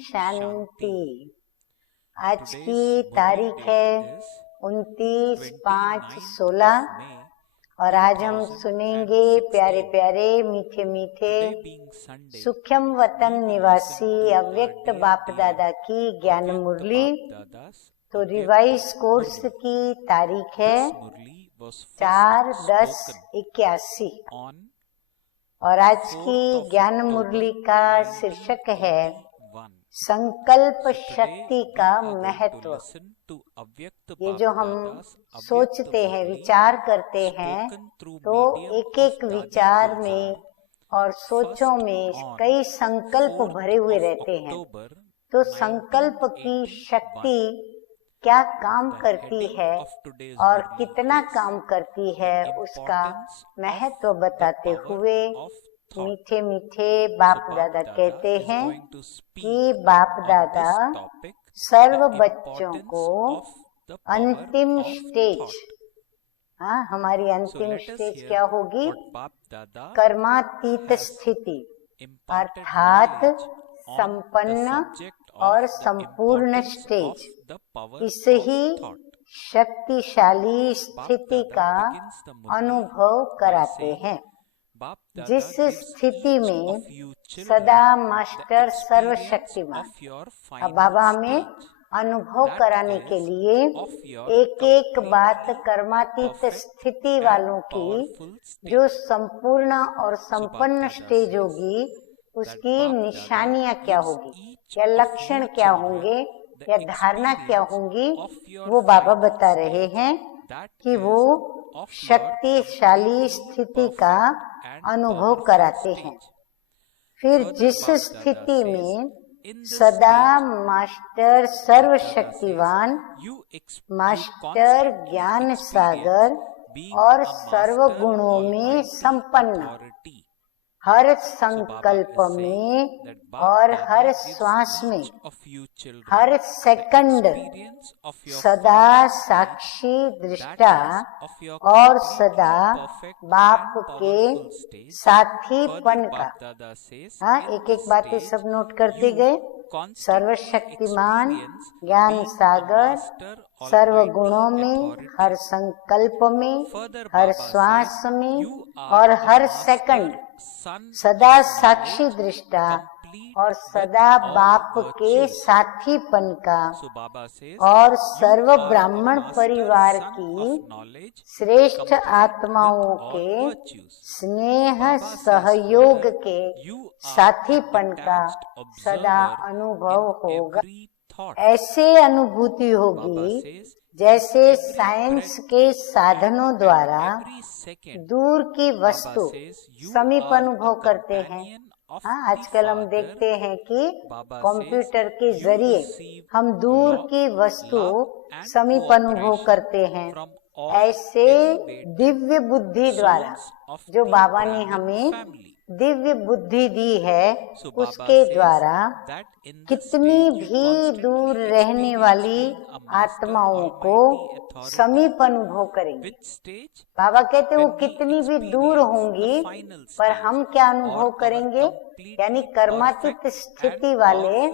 शांति। आज की तारीख है 29/5/16 और आज हम सुनेंगे प्यारे प्यारे मीठे मीठे सूक्ष्म वतन निवासी अव्यक्त बाप दादा की ज्ञान मुरली। तो रिवाइज कोर्स की तारीख है 4/10/81 और आज की ज्ञान मुरली का शीर्षक है संकल्प शक्ति का महत्व। ये जो हम सोचते हैं, विचार करते हैं, तो एक एक विचार में और सोचों में कई संकल्प भरे हुए रहते हैं। तो संकल्प की शक्ति क्या काम करती है और कितना काम करती है, उसका महत्व बताते हुए मीठे मीठे बाप दादा कहते हैं कि बाप दादा सर्व बच्चों को अंतिम स्टेज, हमारी अंतिम स्टेज क्या होगी? कर्मातीत स्थिति, अर्थात संपन्न और संपूर्ण स्टेज, इस ही शक्तिशाली स्थिति का अनुभव कराते हैं, जिस स्थिति में सदा मास्टर सर्वशक्तिमान। अब बाबा हमें अनुभव कराने के लिए एक एक बात कर्मातीत स्थिति वालों की, जो संपूर्ण और संपन्न स्टेज होगी, उसकी निशानियां क्या होगी या लक्षण क्या होंगे या धारणा क्या होंगी, वो बाबा बता रहे हैं कि वो शक्तिशाली स्थिति का अनुभव कराते हैं। फिर जिस स्थिति में सदा मास्टर सर्वशक्तिवान, मास्टर ज्ञान सागर और सर्व गुणों में संपन्न, हर संकल्प में और हर श्वास में, हर सेकंड सदा साक्षी दृष्टा और सदा बाप के साथीपन का। एक एक बातें सब नोट करते गए। सर्वशक्तिमान, ज्ञान सागर, सर्व गुणों में, हर संकल्प में, हर श्वास में और हर सेकंड सदा साक्षी दृष्टा और सदा बाप के साथीपन का और सर्व ब्राह्मण परिवार की श्रेष्ठ आत्माओं के स्नेह सहयोग के साथीपन का सदा अनुभव होगा। ऐसे अनुभूति होगी जैसे साइंस के साधनों द्वारा दूर की वस्तु समीप अनुभव करते हैं। आजकल हम देखते हैं कि कंप्यूटर के जरिए हम दूर की वस्तु समीप अनुभव करते हैं। ऐसे दिव्य बुद्धि द्वारा, जो बाबा ने हमें दिव्य बुद्धि दी है, उसके द्वारा कितनी भी दूर रहने वाली आत्माओं को समीप अनुभव करेंगे। बाबा कहते वो कितनी भी दूर होंगी, पर हम क्या अनुभव करेंगे? यानी कर्मातीत स्थिति वाले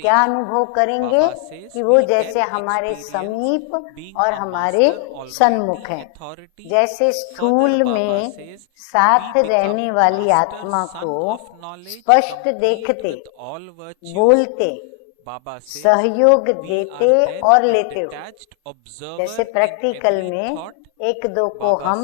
क्या अनुभव करेंगे कि वो जैसे हमारे समीप और हमारे सन्मुख हैं। जैसे स्थूल में साथ रहने वाली आत्मा को स्पष्ट देखते, बोलते, सहयोग देते और लेते हो। जैसे प्रैक्टिकल में एक दो को हम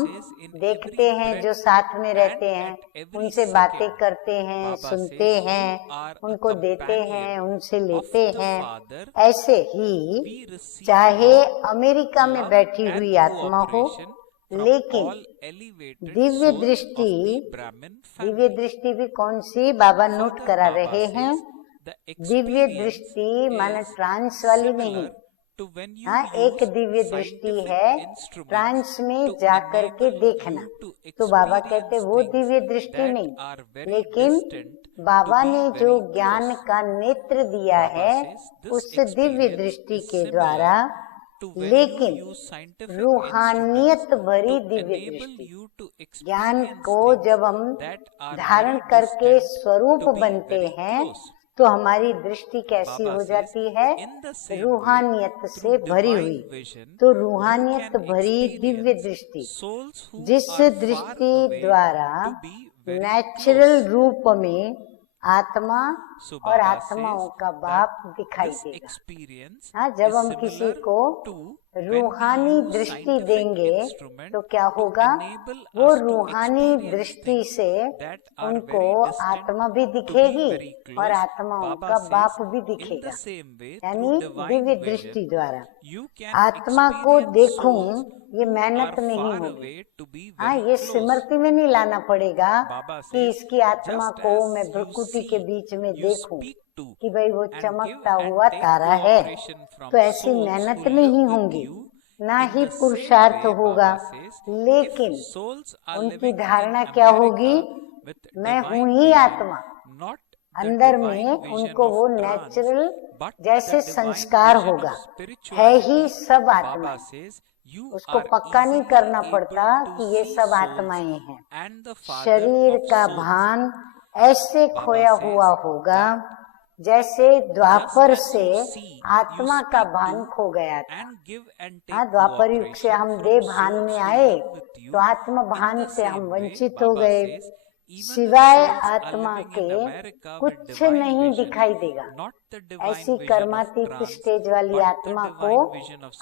देखते हैं जो साथ में रहते हैं, उनसे बातें करते हैं, सुनते हैं, उनको देते हैं, उनसे लेते हैं। ऐसे ही चाहे अमेरिका में बैठी हुई आत्मा हो, लेकिन दिव्य दृष्टि भी कौन सी बाबा नोट करा रहे हैं? दिव्य दृष्टि माने ट्रांस वाली नहीं। एक दिव्य दृष्टि है ट्रांस में जाकर के देखना। तो बाबा कहते वो दिव्य दृष्टि नहीं, लेकिन बाबा ने जो ज्ञान का नेत्र दिया है उस दिव्य दृष्टि के द्वारा, लेकिन रूहानियत भरी दिव्य दृष्टि। ज्ञान को जब हम धारण करके स्वरूप बनते हैं तो हमारी दृष्टि कैसी हो जाती है? रूहानियत से भरी हुई। तो रूहानियत भरी दिव्य दृष्टि, जिस दृष्टि द्वारा नेचुरल रूप में आत्मा और आत्माओं का बाप दिखाई देगा। हाँ, जब हम किसी को रूहानी दृष्टि देंगे तो क्या होगा? वो रूहानी दृष्टि से उनको आत्मा भी दिखेगी और आत्माओं का बाप भी दिखेगा। यानी दिव्य दृष्टि द्वारा आत्मा को देखूं, ये मेहनत नहीं होगी। हाँ, ये स्मृति में नहीं लाना पड़ेगा कि इसकी आत्मा को मैं भ्रुकुटी के बीच में देखूं कि भाई वो चमकता हुआ तारा है। तो ऐसी मेहनत नहीं होगी, ना ही पुरुषार्थ होगा, लेकिन उनकी धारणा क्या होगी? मैं हूं ही आत्मा। अंदर में उनको वो नेचुरल जैसे संस्कार होगा, है ही सब आत्मा। उसको पक्का नहीं करना पड़ता कि ये सब आत्माएं हैं। शरीर का भान ऐसे खोया हुआ होगा जैसे द्वापर से आत्मा का भान खो गया था। हाँ, द्वापर युग से हम देह भान में आए तो आत्मा भान से हम वंचित हो गए। सिवाय आत्मा के कुछ नहीं दिखाई देगा। ऐसी कर्मातीत स्टेज वाली आत्मा को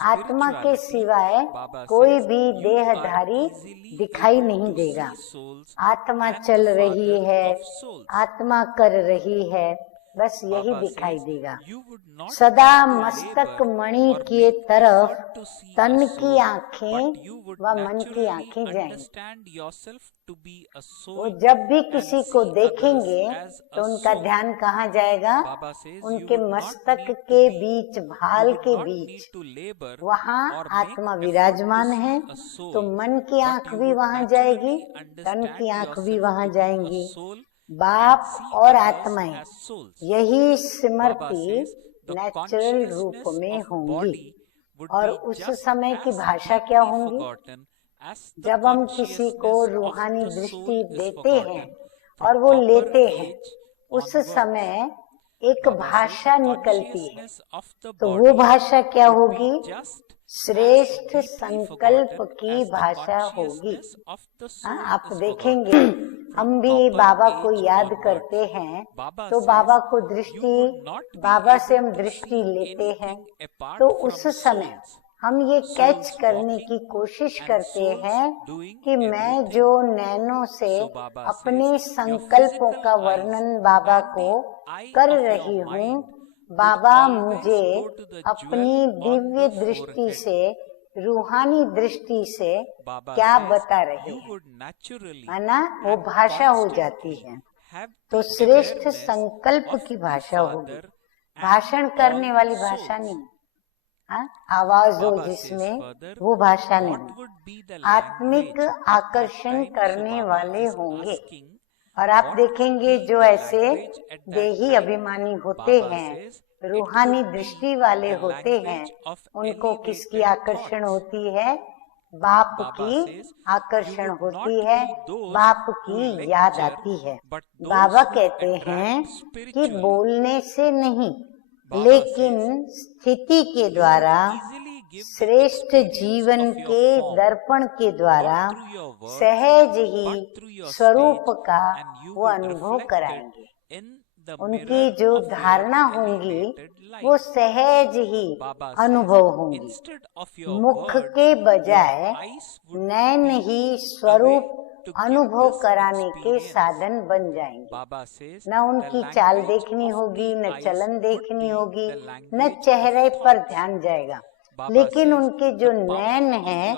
आत्मा के सिवाय कोई भी देहधारी दिखाई नहीं देगा। आत्मा चल रही है, आत्मा कर रही है, बस यही दिखाई देगा। सदा मस्तक मणि के तरफ तन की आंखें व मन की आंखें जाएंगी। वो जब भी किसी को देखेंगे तो उनका ध्यान कहाँ जाएगा? उनके मस्तक के बीच, भाल के बीच, वहाँ आत्मा विराजमान है। तो मन की आंख भी वहाँ जाएगी, तन की आंख भी वहाँ जाएंगी। बाप और आत्माएं यही स्मृति नेचुरल रूप में होंगी। और उस समय की भाषा क्या होंगी? जब हम किसी को रूहानी दृष्टि देते हैं और वो लेते हैं, उस समय एक भाषा निकलती है। तो वो भाषा क्या होगी? श्रेष्ठ संकल्प की भाषा होगी। हाँ, आप देखेंगे हम भी बाबा को याद करते हैं तो बाबा को बाबा से हम दृष्टि लेते हैं। तो उस समय हम ये कैच करने की कोशिश करते हैं कि मैं जो नैनों से अपने संकल्पों का वर्णन बाबा को कर रही हूँ, बाबा मुझे अपनी दिव्य दृष्टि से, रूहानी दृष्टि से क्या बता रहे हैं, है ना? वो भाषा हो जाती है। तो श्रेष्ठ संकल्प की भाषा होगी, भाषण करने वाली भाषा नहीं। हाँ, आवाज हो जिसमें, वो भाषा नहीं। आत्मिक आकर्षण करने वाले होंगे। और आप देखेंगे जो ऐसे देही अभिमानी होते हैं, रूहानी दृष्टि वाले होते हैं, उनको किसकी आकर्षण होती है? बाप की आकर्षण होती है, बाप की याद आती है। बाबा कहते हैं कि बोलने से नहीं, लेकिन स्थिति के द्वारा, श्रेष्ठ जीवन के दर्पण के द्वारा सहज ही स्वरूप का वो अनुभव कराएंगे। उनकी जो धारणा होंगी वो सहज ही अनुभव होंगी। मुख के बजाय नैन ही स्वरूप अनुभव कराने के साधन बन जाएंगे। न उनकी चाल देखनी होगी, न चलन देखनी होगी, न चेहरे पर ध्यान जाएगा, लेकिन उनके जो नैन है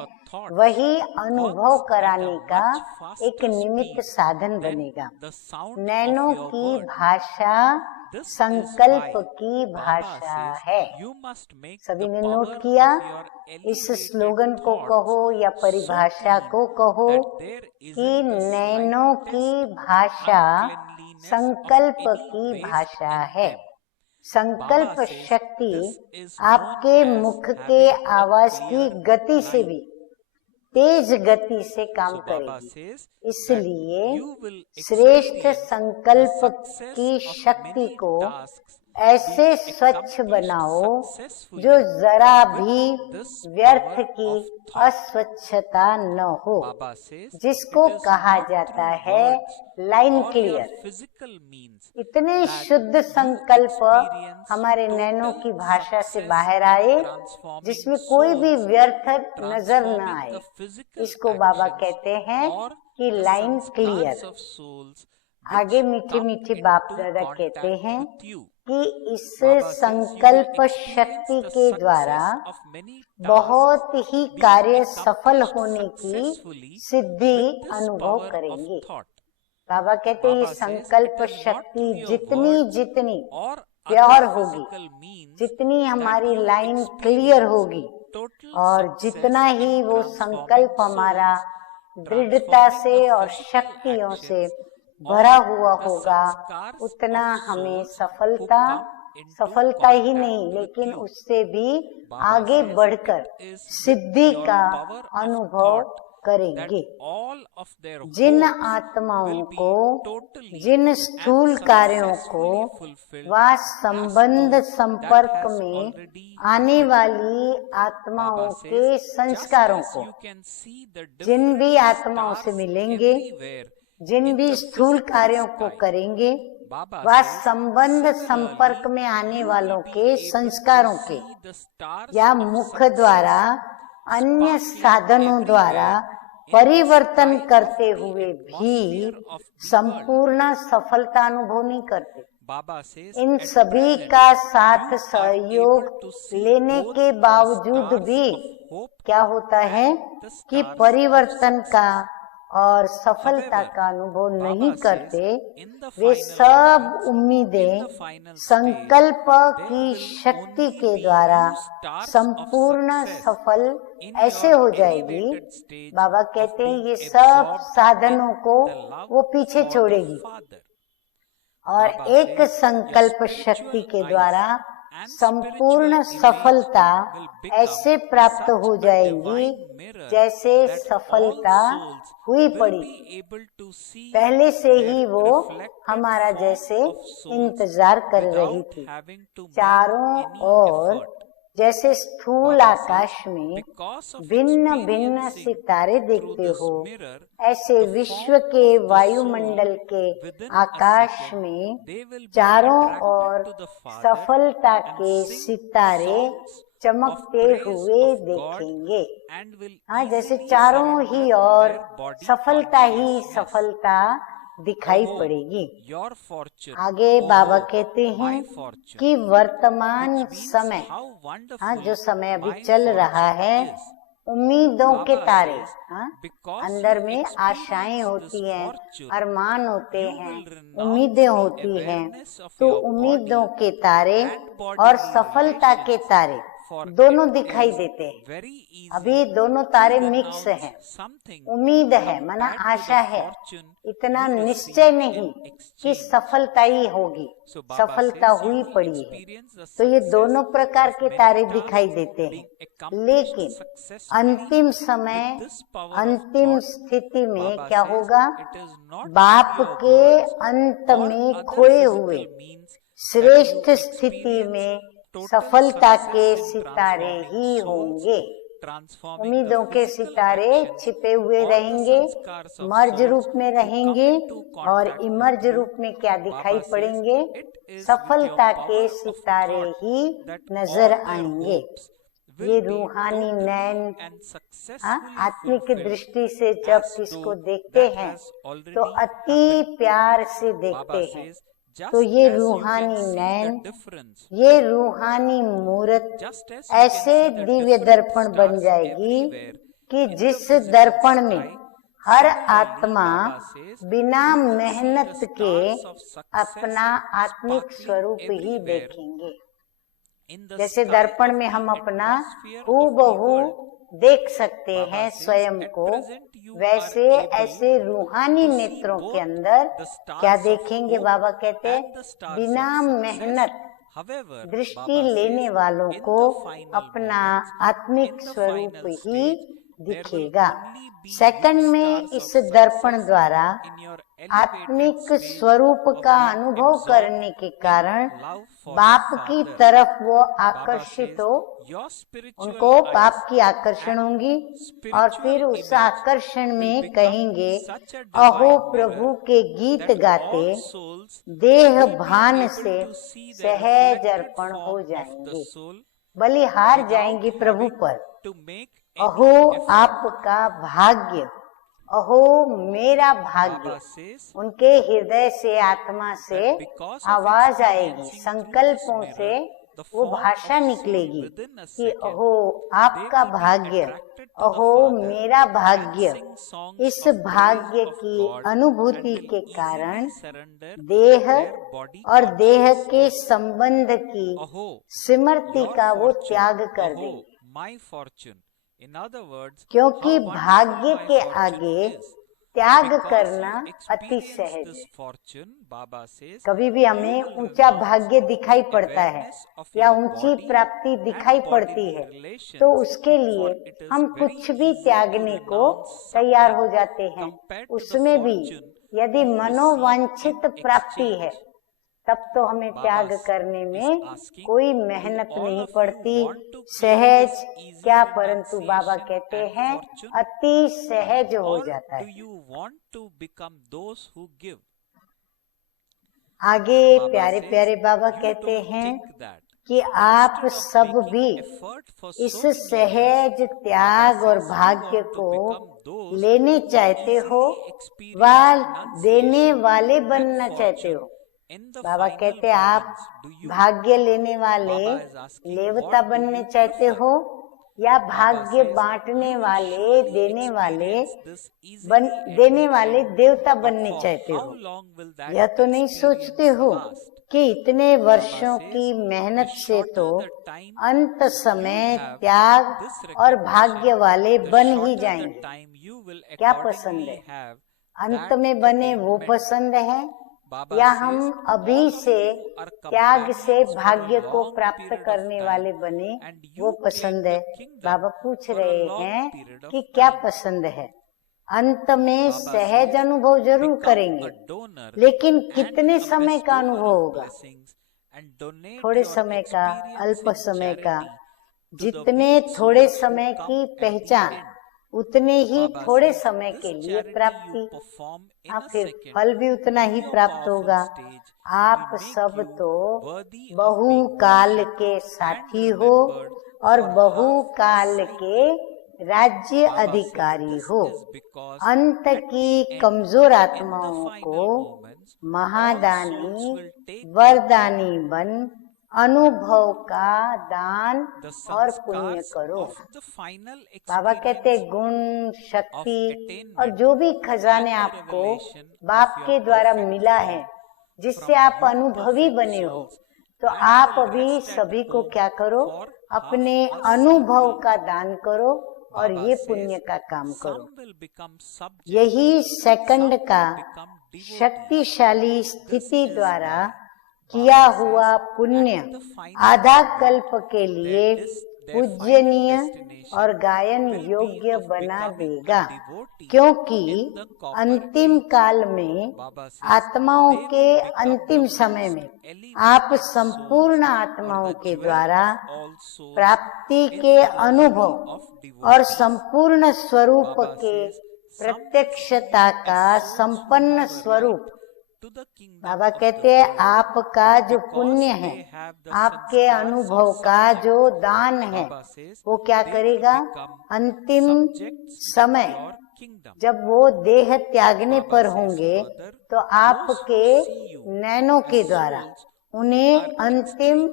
वही अनुभव कराने का एक निमित्त साधन बनेगा। नैनों की भाषा संकल्प की भाषा है। सभी ने नोट किया? इस स्लोगन को कहो या परिभाषा को कहो कि नैनों की भाषा संकल्प की भाषा है। संकल्प शक्ति आपके मुख के आवाज की गति से भी तेज गति से काम करेगी। इसलिए श्रेष्ठ संकल्प की शक्ति को ऐसे स्वच्छ बनाओ जो जरा भी व्यर्थ की अस्वच्छता न हो, जिसको कहा जाता है लाइन क्लियर। इतने शुद्ध संकल्प हमारे नैनों की भाषा से बाहर आए जिसमें कोई भी व्यर्थ नजर न आए, इसको बाबा कहते हैं कि लाइन क्लियर। आगे मीठे मीठे बाप दादा कहते हैं कि इस संकल्प शक्ति के द्वारा बहुत ही कार्य सफल होने की सिद्धि अनुभव करेंगे। बाबा कहते हैं ये संकल्प शक्ति जितनी जितनी प्योर होगी, जितनी हमारी लाइन क्लियर होगी, और जितना ही वो संकल्प हमारा दृढ़ता से और शक्तियों से भरा हुआ होगा, उतना हमें सफलता ही नहीं लेकिन उससे भी आगे बढ़कर सिद्धि का अनुभव करेंगे। जिन आत्माओं को, जिन स्थूल कार्यों को व संबंध संपर्क में आने वाली आत्माओं के संस्कारों को, जिन भी आत्माओं से मिलेंगे, जिन भी स्थूल कार्यों को करेंगे, व संबंध संपर्क में आने वालों के संस्कारों के या मुख द्वारा अन्य साधनों द्वारा परिवर्तन करते हुए भी संपूर्ण सफलता अनुभव नहीं करते। इन सभी का साथ सहयोग लेने के बावजूद भी क्या होता है कि परिवर्तन का और सफलता का अनुभव नहीं करते। वे सब उम्मीदें संकल्प की शक्ति के द्वारा संपूर्ण सफल ऐसे हो जाएगी। बाबा कहते हैं ये सब साधनों को वो पीछे छोड़ेगी और एक संकल्प शक्ति के द्वारा संपूर्ण सफलता ऐसे प्राप्त हो जाएगी जैसे सफलता हुई पड़ी, पहले से ही वो हमारा जैसे इंतजार कर रही थी। चारों ओर जैसे स्थूल आकाश में भिन्न भिन्न सितारे देखते हो, ऐसे विश्व के वायुमंडल के आकाश में चारों ओर सफलता के सितारे चमकते हुए देखेंगे। हाँ, जैसे चारों ही ओर सफलता ही सफलता दिखाई पड़ेगी। आगे बाबा कहते हैं कि वर्तमान समय, हाँ, जो समय अभी चल रहा है, उम्मीदों के तारे, हाँ, अंदर में आशाएं होती हैं, अरमान होते हैं, उम्मीदें होती हैं, तो उम्मीदों के तारे और सफलता के तारे दोनों दिखाई देते हैं। अभी दोनों तारे मिक्स हैं। उम्मीद है माना आशा है, इतना निश्चय नहीं कि सफलता ही होगी, सफलता हुई पड़ी है। तो ये दोनों प्रकार के तारे दिखाई देते हैं, लेकिन अंतिम समय, अंतिम स्थिति में क्या होगा? बाप के अंत में खोए हुए श्रेष्ठ स्थिति में सफलता के सितारे ही होंगे। उम्मीदों के सितारे छिपे हुए रहेंगे, मर्ज रूप में रहेंगे, और इमर्ज रूप में क्या दिखाई पड़ेंगे? सफलता के सितारे ही नजर आएंगे। ये रूहानी नैन आत्मिक दृष्टि से जब इसको देखते हैं तो अति प्यार से देखते हैं। तो ये रूहानी नैन, ये रूहानी मूर्त ऐसे दिव्य दर्पण बन जाएगी कि जिस दर्पण में हर आत्मा बिना मेहनत के अपना आत्मिक स्वरूप ही देखेंगे। जैसे दर्पण में हम अपना हूबहू देख सकते हैं स्वयं को, वैसे ऐसे रूहानी नेत्रों के अंदर क्या देखेंगे? बाबा कहते हैं बिना मेहनत दृष्टि लेने वालों को अपना आत्मिक स्वरूप ही दिखेगा। सेकंड में इस दर्पण द्वारा आत्मिक स्वरूप का अनुभव करने के कारण बाप की तरफ वो आकर्षित हो, उनको बाप की आकर्षण होंगी और फिर उस आकर्षण में कहेंगे, अहो प्रभु के गीत गाते देह भान से सहज अर्पण हो जाएंगे, बलिहार जाएंगे प्रभु पर। अहो आपका भाग्य, अहो मेरा भाग्य, उनके हृदय से आत्मा से आवाज आएगी, संकल्पों से वो भाषा निकलेगी कि अहो आपका भाग्य, अहो मेरा भाग्य। इस भाग्य की अनुभूति के कारण देह और देह के संबंध की स्मृति का वो त्याग कर देंगे, क्योंकि भाग्य के आगे त्याग करना अति सहज है। कभी भी हमें ऊंचा भाग्य दिखाई पड़ता है या ऊंची प्राप्ति दिखाई पड़ती है तो उसके लिए हम कुछ भी त्यागने को तैयार हो जाते हैं। उसमें भी यदि मनोवांछित प्राप्ति है तब तो हमें त्याग करने में कोई मेहनत नहीं पड़ती, सहज क्या, परंतु बाबा कहते हैं अति सहज हो जाता है। आगे प्यारे प्यारे बाबा कहते हैं कि आप सब भी इस सहज त्याग और भाग्य को लेने चाहते हो व देने वाले बनना चाहते हो। बाबा कहते आप भाग्य लेने वाले लेवता बनने चाहते हो या भाग्य बांटने वाले देने वाले देवता बनने चाहते हो। यह तो नहीं सोचते हो कि इतने वर्षों की मेहनत से तो अंत समय त्याग और भाग्य वाले बन ही जाएंगे। क्या पसंद है, अंत में बने वो पसंद है या हम अभी से त्याग से भाग्य को प्राप्त करने वाले बने वो पसंद है। बाबा पूछ रहे हैं कि क्या पसंद है। अंत में सहज अनुभव जरूर करेंगे, लेकिन कितने समय का अनुभव होगा? थोड़े समय का, अल्प समय का। जितने थोड़े समय की पहचान उतने ही थोड़े समय के लिए प्राप्ति, फिर फल भी उतना ही प्राप्त होगा। आप सब तो बहुकाल के साथी हो और बहुकाल के राज्य अधिकारी हो। अंत की कमजोर आत्माओं को महादानी वरदानी बन अनुभव का दान और पुण्य करो। बाबा कहते गुण, शक्ति और जो भी खजाने आपको बाप के द्वारा मिला है, जिससे आप अनुभवी बने हो, तो आप अभी सभी को क्या करो? अपने अनुभव का दान करो और ये पुण्य का काम करो। यही सेकंड का शक्तिशाली स्थिति द्वारा किया हुआ पुण्य आधा कल्प के लिए पूजनीय और गायन योग्य बना देगा, क्योंकि अंतिम काल में आत्माओं के अंतिम समय में आप संपूर्ण आत्माओं के द्वारा प्राप्ति के अनुभव और संपूर्ण स्वरूप के प्रत्यक्षता का संपन्न स्वरूप। बाबा कहते हैं आपका जो पुण्य है, आपके अनुभव का जो दान है, वो क्या करेगा? अंतिम समय जब वो देह त्यागने पर होंगे तो आपके नैनों के द्वारा उन्हें अंतिम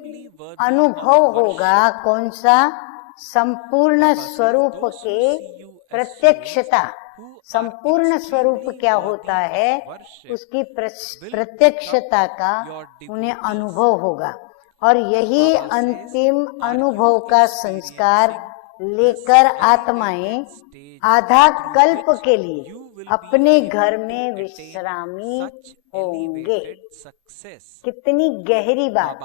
अनुभव होगा। कौन सा? संपूर्ण स्वरूप के प्रत्यक्षता। संपूर्ण स्वरूप क्या होता है, उसकी प्रत्यक्षता का उन्हें अनुभव होगा। और यही अंतिम अनुभव का संस्कार लेकर आत्माएं आधा कल्प के लिए अपने घर में विश्रामी होंगे। कितनी गहरी बात।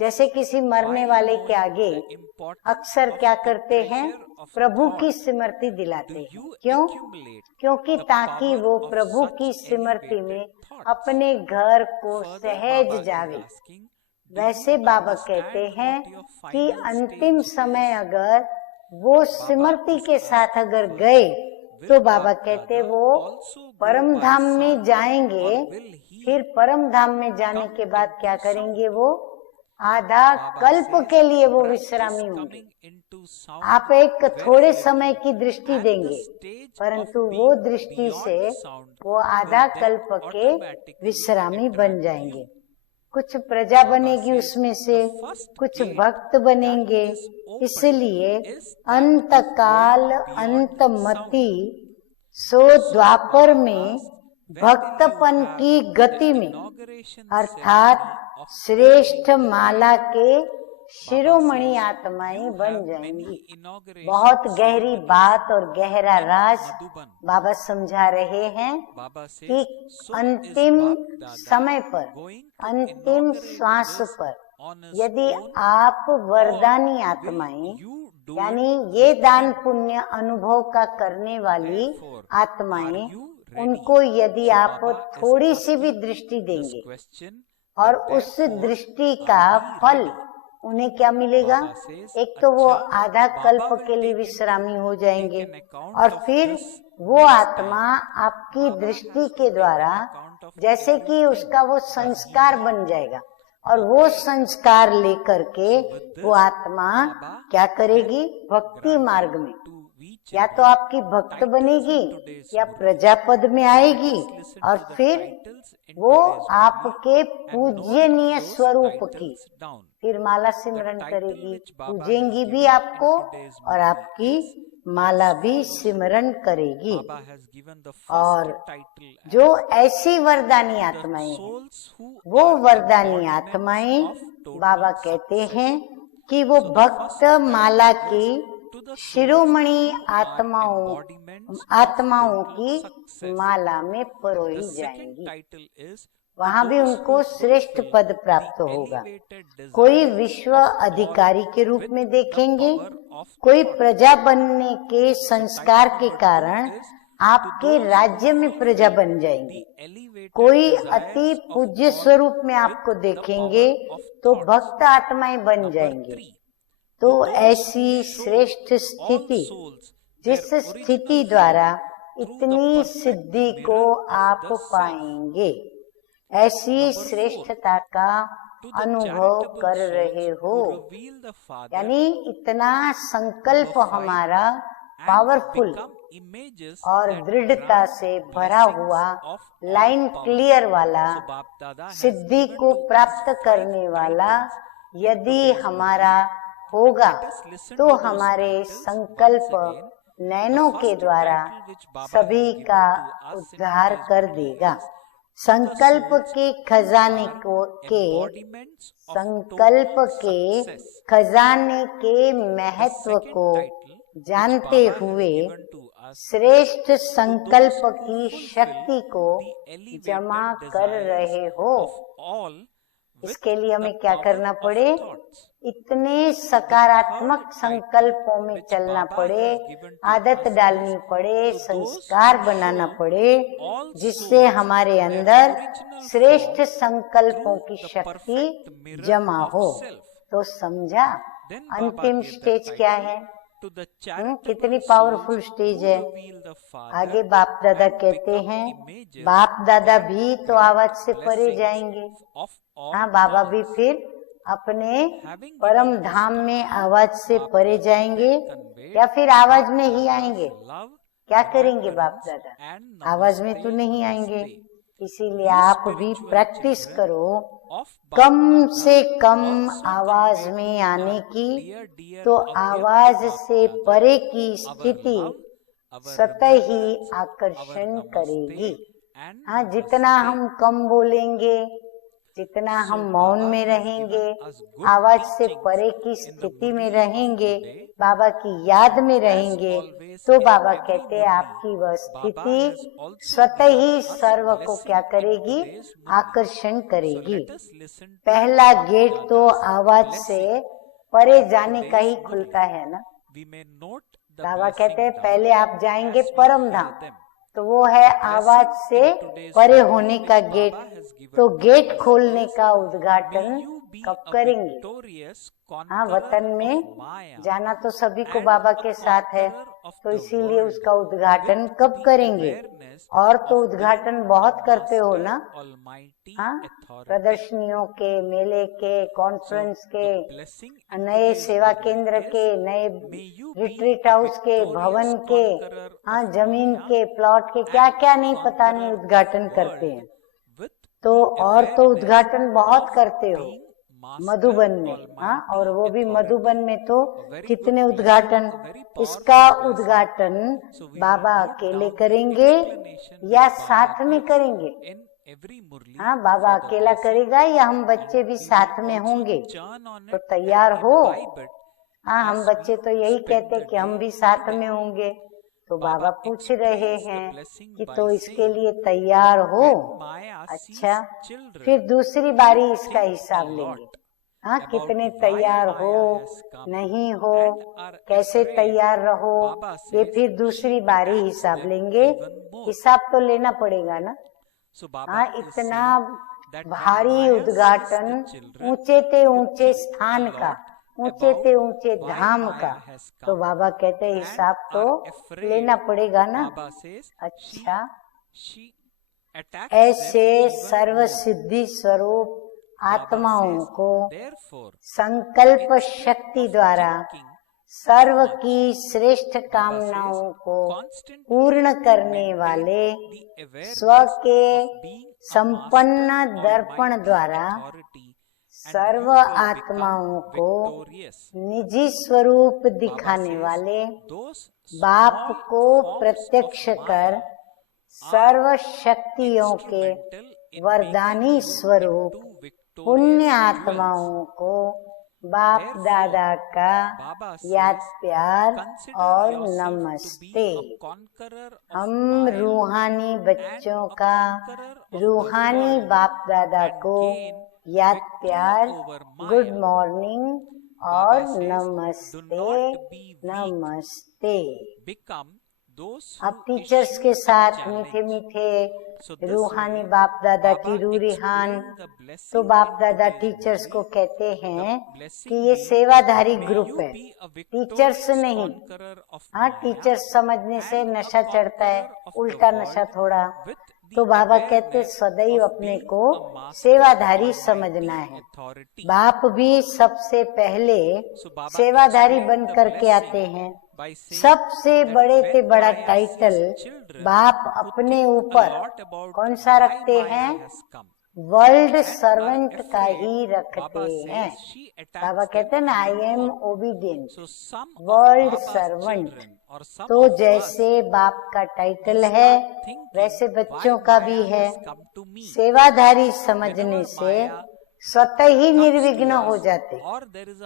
जैसे किसी मरने वाले के आगे अक्सर क्या करते हैं, प्रभु की स्मृति दिलाते हैं। क्यों? क्योंकि ताकि वो प्रभु की स्मृति में अपने घर को सहज जावे। वैसे बाबा कहते हैं कि अंतिम समय अगर वो स्मृति के साथ अगर गए तो बाबा कहते वो परम धाम में जाएंगे। फिर परम धाम में जाने के बाद क्या करेंगे, वो आधा कल्प के लिए वो विश्रामी होंगे। आप एक थोड़े समय की दृष्टि देंगे, परंतु वो दृष्टि से वो आधा कल्प के विश्रामी बन जाएंगे। कुछ प्रजा बनेगी उसमें से, कुछ भक्त बनेंगे। इसलिए अंतकाल अंतमति सो द्वापर में भक्तपन की गति में अर्थात श्रेष्ठ माला के शिरोमणि आत्माएं बन जाएंगी। बहुत गहरी बात और गहरा राज बाबा समझा रहे हैं कि अंतिम समय पर, अंतिम श्वास पर यदि आप वरदानी आत्माएं, यानी ये दान पुण्य अनुभव का करने वाली आत्माएं, उनको यदि आप थोड़ी सी भी दृष्टि देंगे और उस दृष्टि का फल उन्हें क्या मिलेगा, एक तो वो आधा कल्प के लिए विश्रामी हो जाएंगे और फिर वो आत्मा आपकी दृष्टि के द्वारा जैसे कि उसका वो संस्कार बन जाएगा और वो संस्कार लेकर के वो आत्मा क्या करेगी, भक्ति मार्ग में या तो आपकी भक्त बनेगी या प्रजापद में आएगी और फिर वो आपके पूज्यनीय स्वरूप की फिर माला सिमरन करेगी, पूजेंगी भी आपको और आपकी माला भी सिमरन करेगी। और जो ऐसी वरदानी आत्माएं हैं, वो वरदानी आत्माएं बाबा कहते हैं कि वो भक्त माला की शिरोमणि आत्माओं की माला में परोई जाएंगी। वहाँ भी उनको श्रेष्ठ पद प्राप्त होगा। कोई विश्व अधिकारी के रूप में देखेंगे, कोई प्रजा बनने के संस्कार के कारण आपके राज्य में प्रजा बन जाएंगे, कोई अति पूज्य स्वरूप में आपको देखेंगे तो भक्त आत्माएं बन जाएंगे। तो ऐसी श्रेष्ठ स्थिति, जिस स्थिति द्वारा इतनी सिद्धि को आप पाएंगे, ऐसी श्रेष्ठता का अनुभव कर रहे हो, यानी इतना संकल्प हमारा पावरफुल और दृढ़ता से भरा हुआ, लाइन क्लियर वाला, सिद्धि को प्राप्त करने वाला यदि हमारा होगा तो हमारे संकल्प नैनों के द्वारा सभी का उद्धार कर देगा। संकल्प के खजाने के महत्व को जानते हुए श्रेष्ठ संकल्प की शक्ति को जमा कर रहे हो। इसके लिए हमें क्या करना पड़े, इतने सकारात्मक संकल्पों में चलना पड़े, आदत डालनी पड़े, संस्कार बनाना पड़े, जिससे हमारे अंदर श्रेष्ठ संकल्पों की शक्ति जमा हो। तो समझा अंतिम स्टेज क्या है, कितनी पावरफुल स्टेज है। आगे बाप दादा कहते हैं, बाप दादा भी तो आवाज से परे जाएंगे। हाँ, बाबा भी फिर अपने परम धाम में आवाज से परे जाएंगे या फिर आवाज में ही आएंगे। क्या करेंगे बाप दादा, आवाज में तो नहीं आएंगे। इसीलिए आप भी प्रैक्टिस करो कम से कम आवाज में आने की, तो आवाज से परे की स्थिति स्वतः ही आकर्षण करेगी। हाँ, जितना हम कम बोलेंगे, जितना हम मौन में रहेंगे, आवाज से परे की स्थिति में रहेंगे, बाबा की याद में रहेंगे, तो बाबा कहते हैं आपकी वह स्थिति स्वतः ही सर्व को क्या करेगी, आकर्षण करेगी। पहला गेट तो आवाज से परे जाने का ही खुलता है ना। बाबा कहते हैं पहले आप जाएंगे परम धाम, तो वो है आवाज से परे होने का गेट। तो गेट खोलने का उद्घाटन कब करेंगे? हाँ, वतन में जाना तो सभी को बाबा के साथ है, तो इसीलिए उसका उद्घाटन कब करेंगे? और तो उद्घाटन बहुत करते हो ना, हाँ, प्रदर्शनियों के, मेले के, कॉन्फ्रेंस के, नए सेवा केंद्र के, नए रिट्रीट हाउस के, भवन के, हाँ, जमीन के, प्लॉट के, क्या क्या नहीं पता नहीं उद्घाटन करते हैं। तो और तो उद्घाटन बहुत करते हो मधुबन में, हाँ, और वो भी मधुबन में तो कितने उद्घाटन। इसका उद्घाटन बाबा अकेले करेंगे या साथ में करेंगे? हाँ, बाबा अकेला करेगा या हम बच्चे भी साथ में होंगे? तो तैयार हो? हाँ, हम बच्चे तो यही कहते कि हम भी साथ में होंगे। तो बाबा पूछ रहे हैं कि तो इसके लिए तैयार हो? अच्छा, फिर दूसरी बारी इसका हिसाब लेंगे। हाँ, कितने तैयार हो, नहीं हो, कैसे तैयार रहो, ये फिर दूसरी बारी हिसाब लेंगे। हिसाब तो लेना पड़ेगा ना। हाँ, इतना भारी उद्घाटन ऊंचे ते ऊंचे स्थान का, ऊंचे ते ऊंचे धाम का, तो बाबा कहते हैं हिसाब तो लेना पड़ेगा ना। अच्छा, ऐसे सर्व सिद्धि स्वरूप आत्माओं को संकल्प शक्ति द्वारा सर्व की श्रेष्ठ कामनाओं को पूर्ण करने वाले स्व के संपन्न दर्पण द्वारा सर्व आत्माओं को निजी स्वरूप दिखाने वाले बाप को प्रत्यक्ष कर सर्व शक्तियों के वरदानी स्वरूप पुण्य आत्माओं को बाप दादा का याद प्यार और नमस्ते। हम रूहानी बच्चों का रूहानी बाप दादा को याद प्यार, गुड मॉर्निंग और नमस्ते नमस्ते। अब टीचर्स के साथ मीठे मीठे रूहानी बाप दादा की रूरिहान, तो बाप दादा टीचर्स को कहते हैं कि ये सेवाधारी ग्रुप है, टीचर्स नहीं। हाँ, टीचर्स समझने से नशा चढ़ता है, उल्टा नशा थोड़ा। तो बाबा कहते सदैव अपने को सेवाधारी समझना है। बाप भी सबसे पहले सेवाधारी बन करके आते हैं। सबसे बड़े से बड़ा टाइटल बाप अपने ऊपर कौन सा रखते हैं? वर्ल्ड सर्वेंट का ही रखते हैं। बाबा कहते हैं ना, I am obedient world servant. तो जैसे बाप का टाइटल है वैसे बच्चों का भी है। सेवाधारी समझने से स्वतः ही निर्विघ्न हो जाते,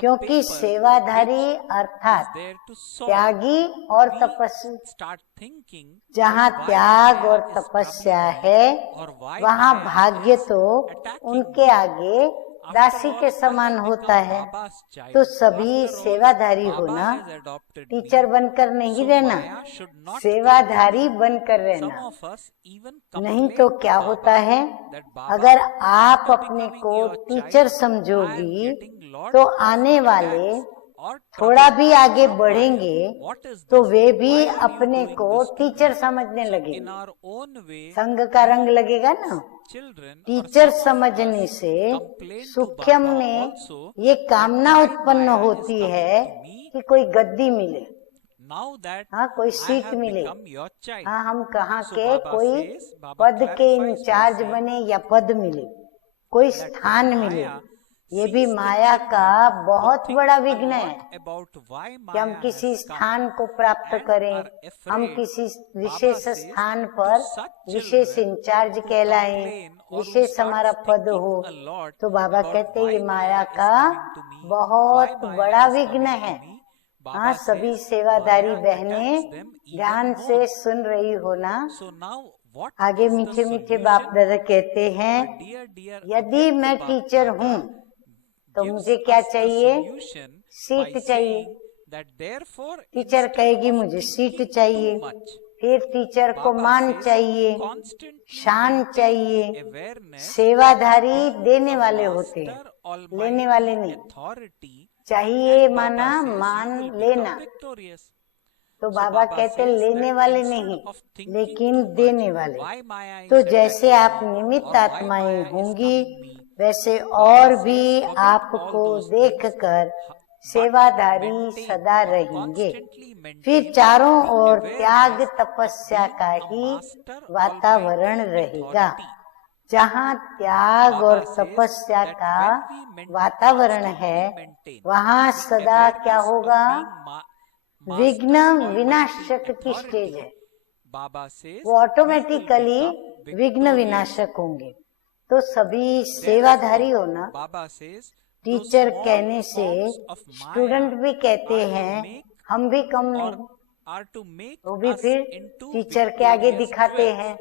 क्योंकि सेवाधारी अर्थात त्यागी और तपस्वी। जहाँ त्याग और तपस्या है वहाँ भाग्य तो उनके आगे दासी के समान होता है। तो सभी सेवाधारी होना, टीचर बनकर नहीं रहना, सेवाधारी बनकर रहना। नहीं तो क्या होता है, अगर आप अपने को टीचर समझोगी तो आने वाले थोड़ा भी आगे बढ़ेंगे तो वे भी अपने को टीचर समझने लगे। संग का रंग लगेगा ना। टीचर समझने से सूक्ष्म में ये कामना उत्पन्न होती है कि कोई गद्दी मिले, हाँ, कोई सीट मिले, हाँ, हम कहाँ के कोई पद के इंचार्ज बने या पद मिले, कोई स्थान मिले। ये भी माया का बहुत बड़ा विघ्न है कि हम किसी स्थान को प्राप्त करें, हम किसी विशेष स्थान पर विशेष इंचार्ज कहलाएं विशेष हमारा पद हो, तो बाबा कहते ये माया का बहुत बड़ा विघ्न है। हाँ, सभी सेवादारी बहनें ध्यान से सुन रही हो ना। आगे मीठे मीठे बाप दादा कहते हैं, यदि मैं टीचर हूँ तो मुझे क्या चाहिए? सीट चाहिए। टीचर कहेगी मुझे सीट चाहिए, फिर टीचर को मान चाहिए, शान चाहिए। सेवाधारी देने वाले होते हैं, लेने वाले नहीं। चाहिए माना मान लेना। तो बाबा कहते लेने वाले नहीं, लेकिन देने वाले। तो जैसे आप निमित्त आत्माएं होंगी, वैसे और भी आपको देखकर सेवाधारी सदा रहेंगे। फिर चारों ओर त्याग तपस्या का ही वातावरण रहेगा। जहाँ त्याग और तपस्या का वातावरण है, वहाँ सदा क्या होगा? विघ्न विनाशक की स्टेज है, वो ऑटोमेटिकली विघ्न विनाशक होंगे। तो सभी सेवाधारी हो ना। टीचर कहने से स्टूडेंट भी कहते हैं हम भी कम नहीं, वो भी फिर टीचर के आगे दिखाते हैं,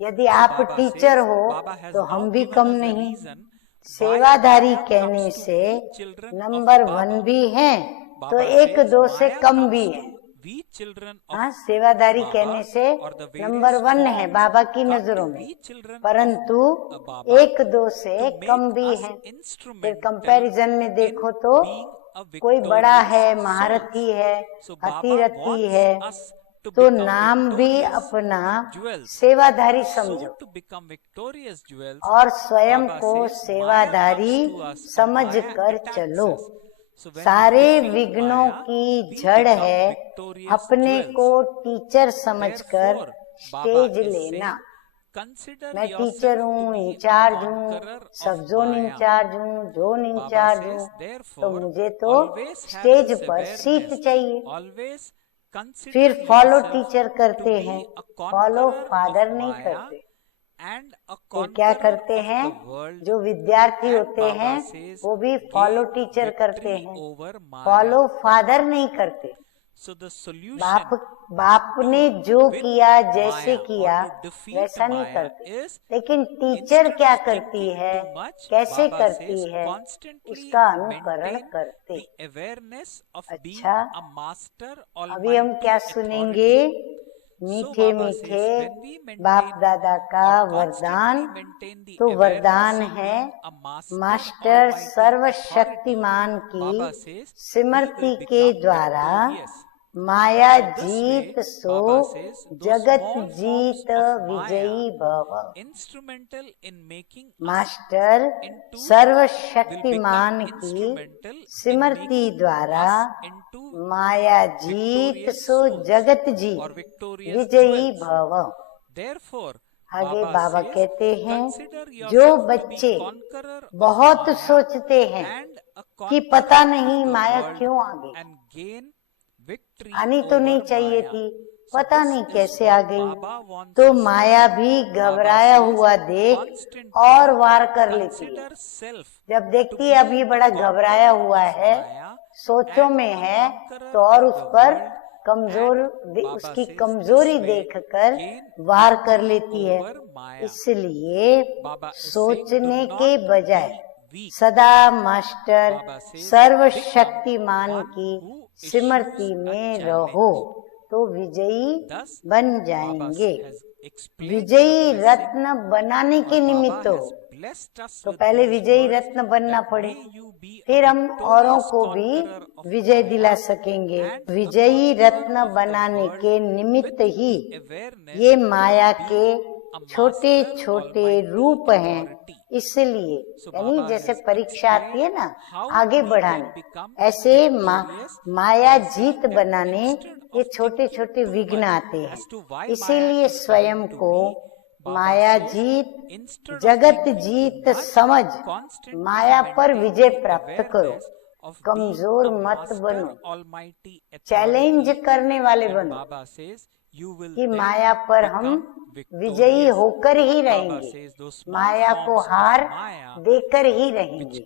यदि आप टीचर हो तो हम भी कम नहीं। सेवाधारी कहने से नंबर 1 भी है, तो 1-2 से कम भी है। हाँ, सेवादारी कहने से नंबर 1 है बाबा की नजरों में, परंतु 1-2 से कम भी है। फिर कंपैरिजन में देखो तो कोई बड़ा है, महारथी है, अतिरथी है, तो नाम भी अपना सेवाधारी समझो और स्वयं को सेवाधारी समझ कर चलो। सारे विघ्नों की जड़ है अपने को टीचर समझकर स्टेज लेना। मैं टीचर हूँ, इंचार्ज हूँ, सब जोन इंचार्ज हूँ, जोन इंचार्ज हूँ, तो मुझे तो स्टेज पर सीट चाहिए। फिर फॉलो टीचर करते हैं, फॉलो फादर नहीं करते। फिर क्या करते हैं? जो विद्यार्थी होते हैं वो भी फॉलो टीचर करते हैं, फॉलो फादर नहीं करते। बाप ने जो किया, जैसे किया वैसा नहीं करते। लेकिन टीचर क्या करती है, कैसे करती है, उसका अनुकरण करते। अच्छा, अभी हम क्या सुनेंगे? मीठे मीठे बाप दादा का वरदान। तो वरदान है, मास्टर सर्वशक्तिमान की स्मृति के द्वारा माया जीत सो जगत जीत विजयी भव। मास्टर सर्वशक्तिमान की स्मृति द्वारा माया जीत सो जगत जीत विजयी भव। आगे बाबा कहते हैं, जो बच्चे बहुत सोचते हैं कि पता नहीं माया क्यों आ गई, आनी तो नहीं चाहिए थी, पता नहीं कैसे आ गई, तो माया भी घबराया हुआ देख और वार कर लेती है। जब देखती है अभी बड़ा घबराया हुआ है, सोचों में है, तो और उस पर उसकी कमजोरी देखकर वार कर लेती है। इसलिए सोचने के बजाय सदा मास्टर सर्वशक्तिमान की स्मृति में रहो तो विजयी बन जाएंगे। विजयी रत्न बनाने के निमित्त हो, तो पहले विजयी रत्न बनना पड़े, फिर हम औरों को भी विजय दिला सकेंगे। विजयी रत्न बनाने के निमित्त ही ये माया के छोटे छोटे रूप हैं। इसलिए यानी जैसे परीक्षा आती है ना आगे बढ़ाने, ऐसे माया जीत बनाने ये छोटे छोटे विघ्न आते हैं। इसीलिए स्वयं को माया जीत जगत जीत समझ माया पर विजय प्राप्त करो। कमजोर मत बनो, चैलेंज करने वाले बनो। कि माया पर हम विजयी होकर ही रहेंगे, माया को हार देकर ही रहेंगे।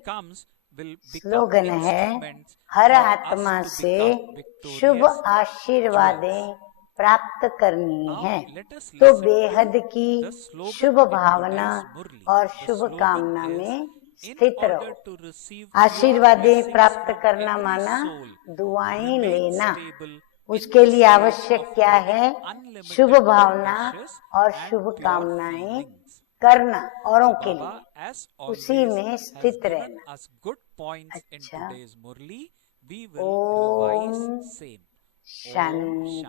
स्लोगन है, हर आत्मा से शुभ आशीर्वादें प्राप्त करनी है तो बेहद की शुभ भावना और शुभ कामना में स्थित रहो। आशीर्वादें प्राप्त करना माना दुआएं लेना। उसके लिए आवश्यक क्या है? शुभ भावना और शुभ कामनाएं करना औरों के लिए, उसी में स्थित रहना। अच्छा, ओम शांति।